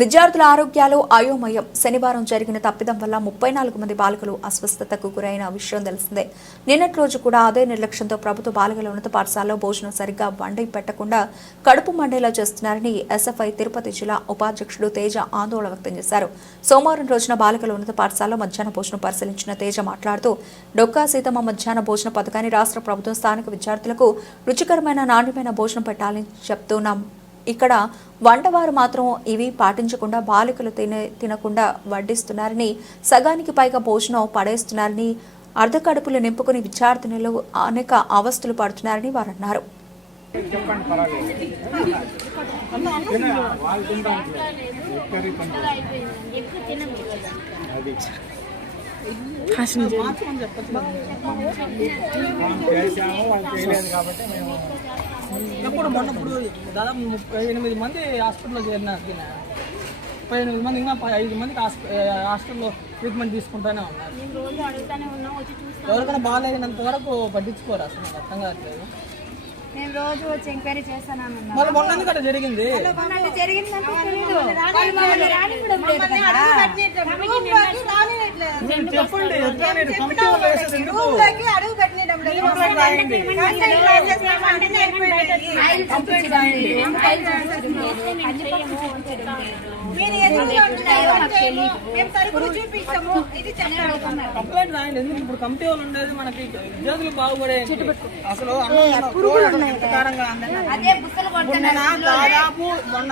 విద్యార్థుల ఆరోగ్యాలు అయోమయం. శనివారం జరిగిన తప్పిదం వల్ల 34 మంది బాలికలు అస్వస్థతకు గురైన విషయం తెలిసిందే. నిన్నటి రోజు కూడా అదే నిర్లక్ష్యంతో ప్రభుత్వ బాలికల ఉన్నత పాఠశాలలో భోజనం సరిగ్గా వండి పెట్టకుండా కడుపు మండేలా చేస్తున్నారని ఎస్ఎఫ్ఐ తిరుపతి జిల్లా ఉపాధ్యక్షుడు తేజ ఆందోళన వ్యక్తం చేశారు. సోమవారం రోజున బాలికల ఉన్నత పాఠశాలలో మధ్యాహ్న భోజనం పరిశీలించిన తేజ మాట్లాడుతూ డొక్కా సీతమ్మ మధ్యాహ్న భోజన పథకాన్ని రాష్ట్ర ప్రభుత్వం స్థానిక విద్యార్థులకు రుచికరమైన నాణ్యమైన భోజనం పెట్టాలని చెప్తున్నాం. ఇక్కడ వంటవారు మాత్రం ఇవి పాటించకుండా బాలికలు తినకుండా వడ్డిస్తున్నారని, సగానికి పైగా భోజనం పడేస్తున్నారని, అర్ధకడుపులు నింపుకుని విద్యార్థినులు అనేక అవస్థలు పడుతున్నారని వారు అన్నారు. మొన్నప్పుడు దాదాపు 38 మంది హాస్పిటల్లో చేరినారు. 38 మంది ఇంకా 5 మందికి హాస్పిటల్లో ట్రీట్మెంట్ తీసుకుంటూనే ఉన్నారు. ఎవరికైనా బాగాలేనంత వరకు పట్టించుకోరు. అసలు నాకు అర్థం కావట్లేదు. నేను రోజు వచ్చి ఎంక్వైరీ చేస్తాను. మరి మొన్న ఎందుకంటే జరిగింది చెప్పండి. కంప్లైంట్ రాయండి. ఎందుకు ఇప్పుడు కమిటీ వాళ్ళు ఉండేది మనకి విద్యార్థులు బాగుపడే. అసలు దాదాపు మొన్న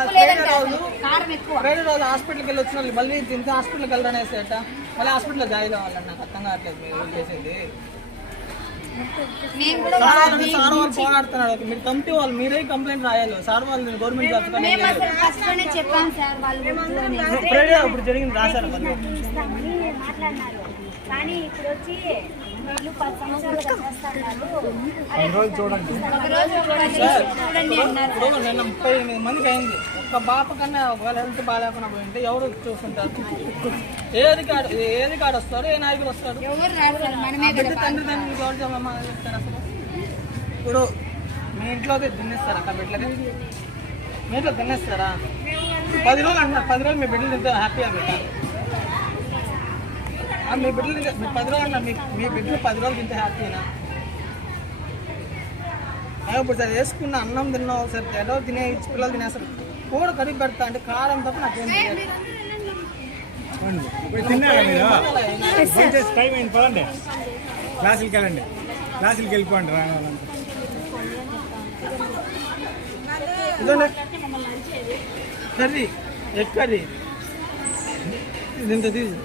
ఫ్రైడే రోజు హాస్పిటల్కి వెళ్ళి వచ్చిన వాళ్ళు మళ్ళీ ఇంత హాస్పిటల్కి వెళ్ళరనేసేట మళ్ళీ హాస్పిటల్లో జాయిన్ అవ్వాలండి. నాకు అర్థం కావట్లేదు మీరు చేసేది. సార్ వాళ్ళు పోరాడుతున్నాడు. మీరు కమిటీ వాళ్ళు మీరే కంప్లైంట్ రాయాలి. సార్ వాళ్ళు గవర్నమెంట్ జాబ్ ఫ్రైడే ఇప్పుడు జరిగింది రాశారు. కానీ ఇప్పుడు వచ్చి వీళ్ళు 10 సంవత్సరాలు నిన్న 38 మందికి అయింది. ఒక బాప కన్నా ఒకవేళ హెల్త్ బాగాలేకుండా పోయింటే ఎవరు చూస్తుంటారు? ఏది కాడు వస్తారు, ఏ నాయకులు వస్తారు? తండ్రి ఎవరు చెప్తారు? అసలు ఇప్పుడు మీ ఇంట్లోకి తినేస్తారా? అక్కడ బిడ్డలకి మీ ఇంట్లో తినేస్తారా? 10 రోజులు అంటున్నారు. 10 రోజులు మీ బిడ్డలు తింటే హ్యాపీగా పెట్టారు. మీ బిడ్డలు 10 రోజులు అన్నారు. మీ బిడ్డలు 10 రోజులు తింటే హ్యాపీనా? ఇప్పుడు సార్ వేసుకున్న అన్నం తిన్నావు సార్, ఏదో పిల్లలు తినేస్తారు. కూడా కడిగి పెడతా అంటే కారం తప్ప నాకేం తెలియదు. క్లాసులకి వెళ్ళండి, క్లాసులకి వెళ్ళిపోండి. కర్రీ ఎక్కడి ఇంత తీసి